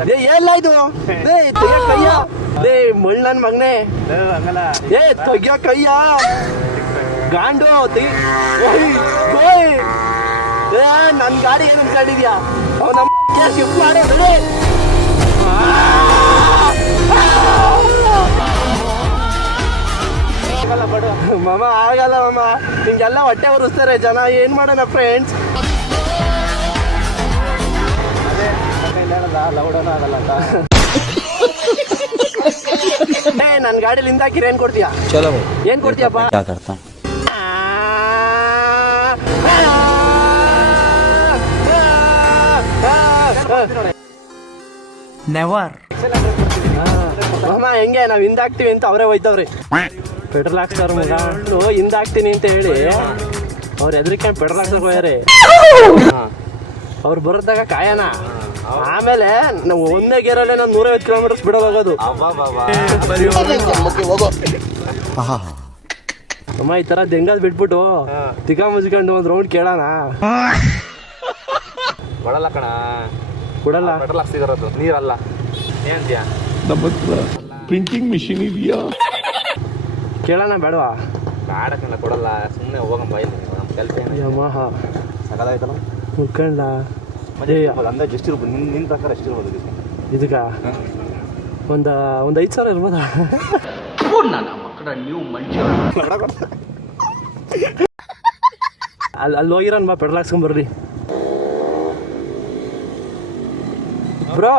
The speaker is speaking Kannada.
ಎಲ್ಲ ಇದು ಕೈಯ ಮಳ್ ನನ್ ಮಗನೆ ತೆಗಿಯ ಕೈಯ ಗಾಂಡು ನನ್ ಗಾಡಿ ಏನು ಅನ್ಕೊಂಡಿದ್ಯಾ ಶಿಫ್ಟ್ ಮಾಡಿ ಮಾಮ ಆಗಲ್ಲ ಮಾಮ ನಿಂಗೆಲ್ಲ ಹೊಟ್ಟೆ ಉರಿಸ್ತಾರೆ ಜನ ಏನ್ ಮಾಡೋಣ ಫ್ರೆಂಡ್ಸ್. ನನ್ ಗಾಡಿಲಿ ಹಿಂದಾಕಿರ ಏನ್ ಕೊಡ್ತೀಯಾ? ಚಲೋ ಏನ್ ಕೊಡ್ತೀಯಪ್ಪ? ನೆವರ್ ಮಾಮ ಹೆಂಗೆ ನಾವ್ ಹಿಂದಾಕ್ತಿವಿ ಅಂತ ಅವರೇ ಹೋಯ್ತವ್ರಿ. ಪೆಟ್ರೋಲ್ ಹಾಕ್ಸ್ತಾರ ಹಿಂದಾಕ್ತೀನಿ ಅಂತ ಹೇಳಿ ಅವ್ರ ಎದ್ರಿಕೆ ಪೆಟ್ರೋಲ್ ಹಾಕ್ಸಕ್ ಹೋಗ್ಯಾರೆ. ಅವ್ರು ಬರೋದಾಗ ಕಾಯನ ಆಮೇಲೆ ನಾವು ಒಂದೇ ಗೇರಲ್ಲಿ ನಾನು 150 ಕಿಲೋಮೀಟರ್ಸ್ ಬಿಡೋದು ಹೋಗೋದು. ಅಮ್ಮ ಈ ತರ ದೆಂಗದ್ ಬಿಟ್ಬಿಟ್ಟು ತಿಕ್ಕ ಮುಚ್ಕೊಂಡು ಒಂದ್ ರೌಂಡ್ ಕೇಳೋಣ. ಕೊಡಲ್ಲ ಕಣ, ಕೊಡಲ್ಲ. ಪೆಟ್ರೋಲ್ ಹಾಕ್ಸಿದಾರದು ನೀರಲ್ಲ. ಏನಂತೀಯ? ನಮ್ಮ ಹತ್ರ ಪ್ರಿಂಟಿಂಗ್ ಮಿಷಿನ್ ಇದೆಯಾ? ಕೇಳೋಣ ಬೇಡವಾ? ಬೇಡ ಕಣ, ಕೊಡಲ್ಲ. ಸುಮ್ಮನೆ ಹೋಗಮ್ಮ ಇಲ್ಲಿ, ನಮ್ಮ ಕೆಲಸ ಏನು? ಯಮಹ ಸಕಲಾಯ್ತಲ್ಲ ಮುಖಂಡ ಅಂದಾಜು ಎಷ್ಟಿರ್ಬೋದು? ನಿನ್ನ ಪ್ರಕಾರ ಎಷ್ಟಿರ್ಬೋದು ಇದಕ್ಕ? ಒಂದು 5,000 ಇರ್ಬೋದಾ? ಅಲ್ಲಿ ಹೋಗಿರೋನ್ ಬಾ ಪೆಟ್ರೋಲ್ ಹಾಕ್ಸ್ಕೊಂಡ್ ಬರ್ರಿ ಬ್ರೋ.